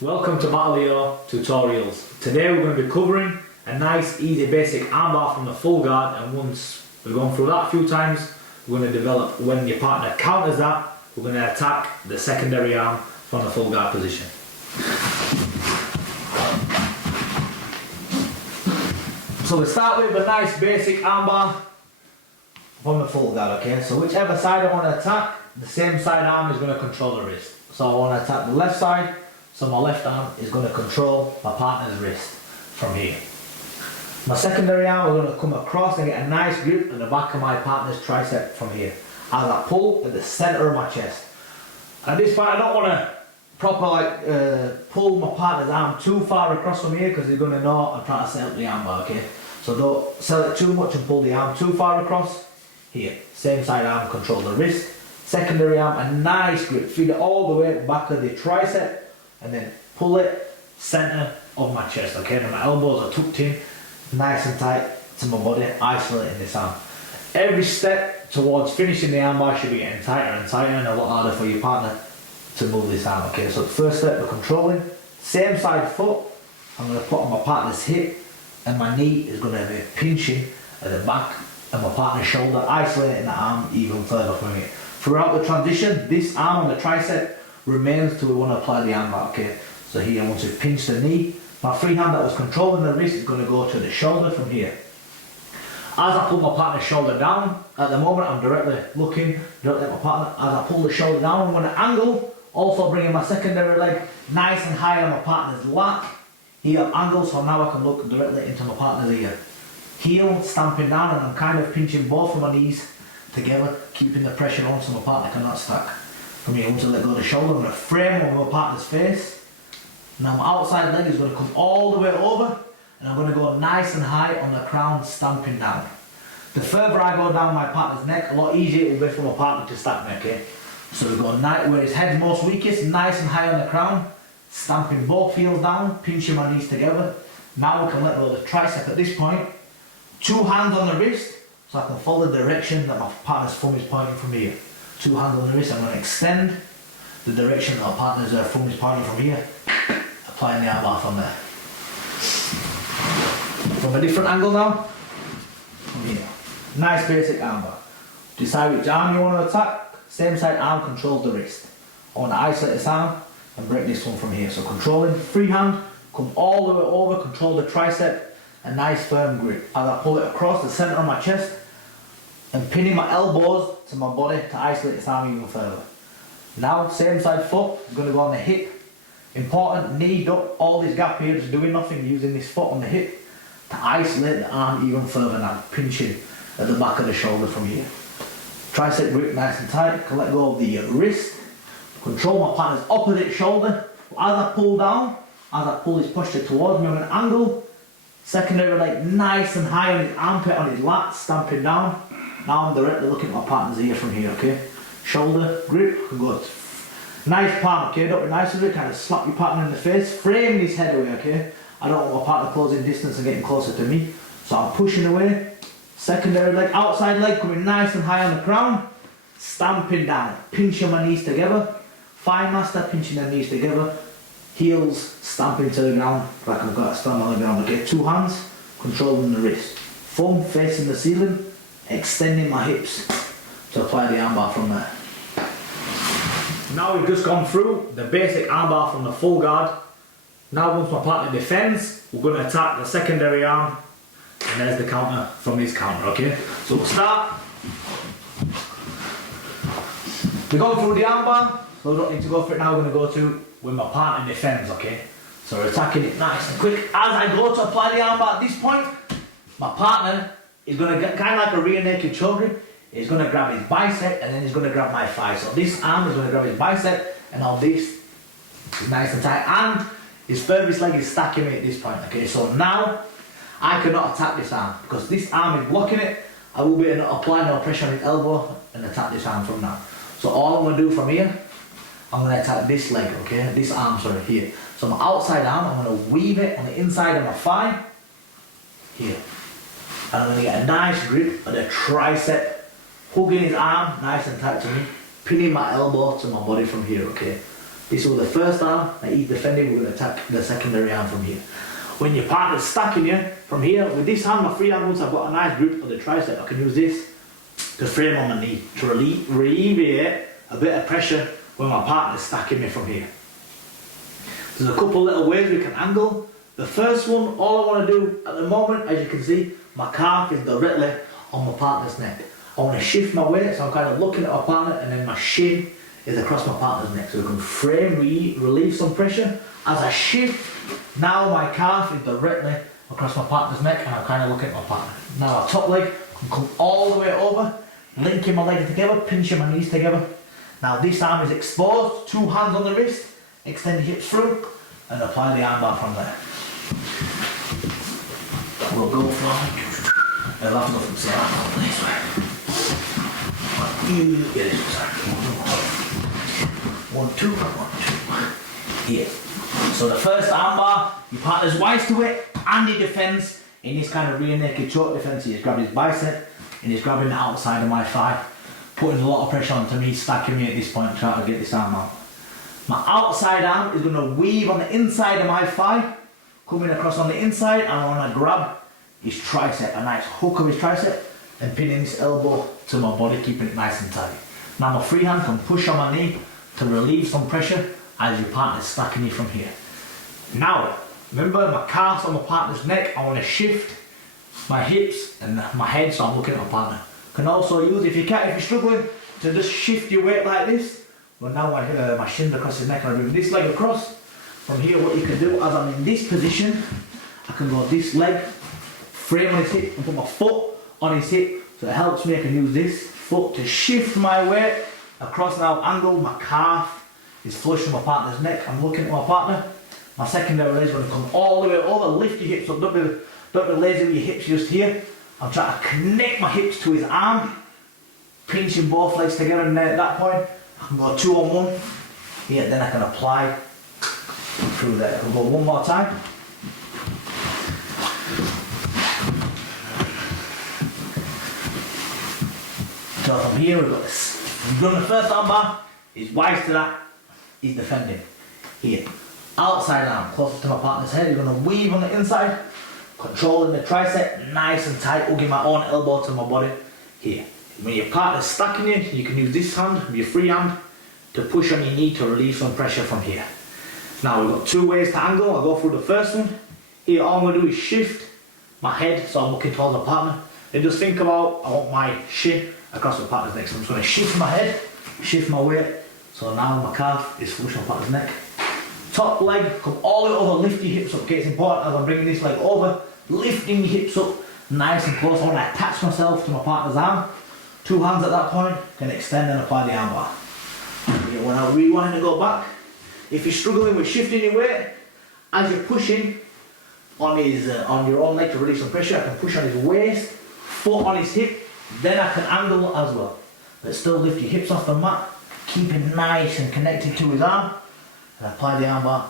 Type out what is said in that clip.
Welcome to Leao tutorials. Today we're going to be covering a nice, easy, basic armbar from the full guard, and once we've gone through that a few times, we're going to develop when your partner counters that, we're going to attack the secondary arm from the full guard position. So we start with a nice basic armbar from the full guard, okay? So whichever side I want to attack, the same side arm is going to control the wrist. So I want to attack the left side, so my left arm is going to control my partner's wrist from here. My secondary arm is going to come across and get a nice grip at the back of my partner's tricep from here, as I pull at the centre of my chest. At this point I don't want to pull my partner's arm too far across from here, because he's going to know I'm trying to set up the armbar, okay? So don't sell it too much and pull the arm too far across. Here, same side arm control the wrist, secondary arm a nice grip, feed it all the way at the back of the tricep, and then pull it centre of my chest, okay? And my elbows are tucked in, nice and tight to my body, isolating this arm. Every step towards finishing the armbar should be getting tighter and tighter, and a lot harder for your partner to move this arm, okay? So the first step, we're controlling, same side foot, I'm going to put on my partner's hip, and my knee is going to be pinching at the back of my partner's shoulder, isolating the arm even further from it. Throughout the transition, this arm on the tricep remains till we want to apply the armbar, okay? So here, once we've pinched the knee, my free hand that was controlling the wrist is going to go to the shoulder from here. As I pull my partner's shoulder down, at the moment I'm directly looking directly at my partner. As I pull the shoulder down, I'm going to angle, also bringing my secondary leg nice and high on my partner's lap. Here, angle, so now I can look directly into my partner's ear. Heel, stamping down, and I'm kind of pinching both of my knees together, keeping the pressure on so my partner cannot stack. From here, once I let go of the shoulder, I'm going to frame over my partner's face. Now my outside leg is going to come all the way over, and I'm going to go nice and high on the crown, stamping down. The further I go down my partner's neck, a lot easier it will be for my partner to stack me, okay? So we go where his head's most weakest, nice and high on the crown, stamping both heels down, pinching my knees together. Now we can let go of the tricep at this point. Two hands on the wrist, so I can follow the direction that my partner's thumb is pointing from here. Two hands on the wrist, I'm going to extend the direction that my partner's thumb is pointing from here, applying the armbar from there. From a different angle now, from here. Nice basic armbar. Decide which arm you want to attack, same side arm controls the wrist. I want to isolate this arm and break this one from here. So controlling, free hand, come all the way over, control the tricep, a nice firm grip. As I pull it across the centre of my chest, and pinning my elbows to my body to isolate this arm even further. Now, same side foot, I'm going to go on the hip. Important, knee, duck, all this gap here, just doing nothing, using this foot on the hip to isolate the arm even further now, pinching at the back of the shoulder from here. Tricep grip nice and tight, can let go of the wrist, control my partner's opposite shoulder. As I pull down, as I pull his posture towards me, I'm going to angle, secondary leg nice and high on his armpit, on his lat, stamping down. Now I'm directly looking at my partner's ear from here, okay? Shoulder, grip, good. Nice palm, okay? Don't be nice with it, kind of slap your partner in the face, frame his head away, okay? I don't want my partner closing distance and getting closer to me. So I'm pushing away, secondary leg, outside leg coming nice and high on the crown, stamping down, pinching my knees together, fine master, pinching their knees together, heels stamping to the ground, like I've got a stamp on the ground, okay? Two hands, controlling the wrist, thumb facing the ceiling, extending my hips to apply the armbar from there. Now we've just gone through the basic armbar from the full guard. Now once my partner defends, we're going to attack the secondary arm, and there's the counter from his counter, okay? So we'll start. We've gone through the armbar, so we don't need to go for it now. We're going to go to when my partner defends, okay? So we're attacking it nice and quick. As I go to apply the armbar at this point, my partner is going to get kind of like a rear naked choke grip. He's going to grab his bicep, and then he's going to grab my thigh. So this arm is going to grab his bicep, and now this is nice and tight. And his furthest leg is stacking me at this point, okay? So now I cannot attack this arm, because this arm is blocking it. I will be able to apply no pressure on his elbow and attack this arm from now. So all I'm going to do from here, I'm going to attack this leg, okay? This arm, sorry, here. So my outside arm, I'm going to weave it on the inside of my thigh, here. And I'm going to get a nice grip at the tricep, hugging his arm nice and tight to me, pinning my elbow to my body from here, okay? This was the first arm that he's defending. We're going to attack the secondary arm from here. When your partner's stacking you from here, with this hand, my free hand, once I've got a nice grip on the tricep, I can use this to frame on my knee to alleviate a bit of pressure when my partner's stacking me from here. There's a couple little ways we can angle. The first one, all I want to do at the moment, as you can see, my calf is directly on my partner's neck. I want to shift my weight, so I'm kind of looking at my partner, and then my shin is across my partner's neck. So we can frame, relieve some pressure. As I shift, now my calf is directly across my partner's neck, and I'm kind of looking at my partner. Now our top leg can come all the way over, linking my legs together, pinching my knees together. Now this arm is exposed, 2 hands on the wrist, extend the hips through, and apply the armbar from there. We'll go from, I'll have nothing to say that this way. Get it, sorry. 1, 2, 1, 2. Here. So the first armbar, your partner's wise to it, and he defends in this kind of rear naked choke defense. He's grabbing his bicep, and he's grabbing the outside of my thigh, putting a lot of pressure onto me, stacking me at this point, trying to get this arm out. My outside arm is going to weave on the inside of my thigh, coming across on the inside, and I want to grab his tricep, a nice hook of his tricep, and pinning his elbow to my body, keeping it nice and tight. Now my free hand can push on my knee to relieve some pressure as your partner's stacking you from here. Now, remember my calf's on my partner's neck, I want to shift my hips and my head so I'm looking at my partner. Can also use, if you're struggling, to just shift your weight like this. But now my shin's across his neck and I bring this leg across. From here, what you can do, as I'm in this position, I can go this leg, frame on his hip and put my foot on his hip. So it helps me, I can use this foot to shift my weight across. Now angle, my calf is flush with my partner's neck. I'm looking at my partner. My secondary leg is going to come all the way over, lift your hips up, don't be lazy with your hips just here. I'm trying to connect my hips to his arm, pinching both legs together, and then at that point, I can go 2 on 1. Here, then I can apply through there. I can go one more time. So from here we've got this. We've done the first armbar, he's wise to that, he's defending. Here, outside arm, closer to my partner's head, you're going to weave on the inside, controlling the tricep, nice and tight, hugging my own elbow to my body. Here, when your partner's stacking you, you can use this hand, your free hand, to push on your knee to relieve some pressure from here. Now we've got 2 ways to angle. I'll go through the first one. Here all I'm going to do is shift my head so I'm looking towards my partner. Then just think about, I want my shin across my partner's neck. So I'm just going to shift my head, shift my weight. So now my calf is flush on my partner's neck. Top leg, come all the way over, lift your hips up. Okay, it's important as I'm bringing this leg over, lifting your hips up nice and close. I want to attach myself to my partner's arm. 2 hands at that point, can extend and apply the armbar. Okay, when I rewind and go back, if you're struggling with shifting your weight, as you're pushing on your own leg to release some pressure, I can push on his waist, foot on his hip, then I can angle as well. But still lift your hips off the mat, keep it nice and connected to his arm, and apply the armbar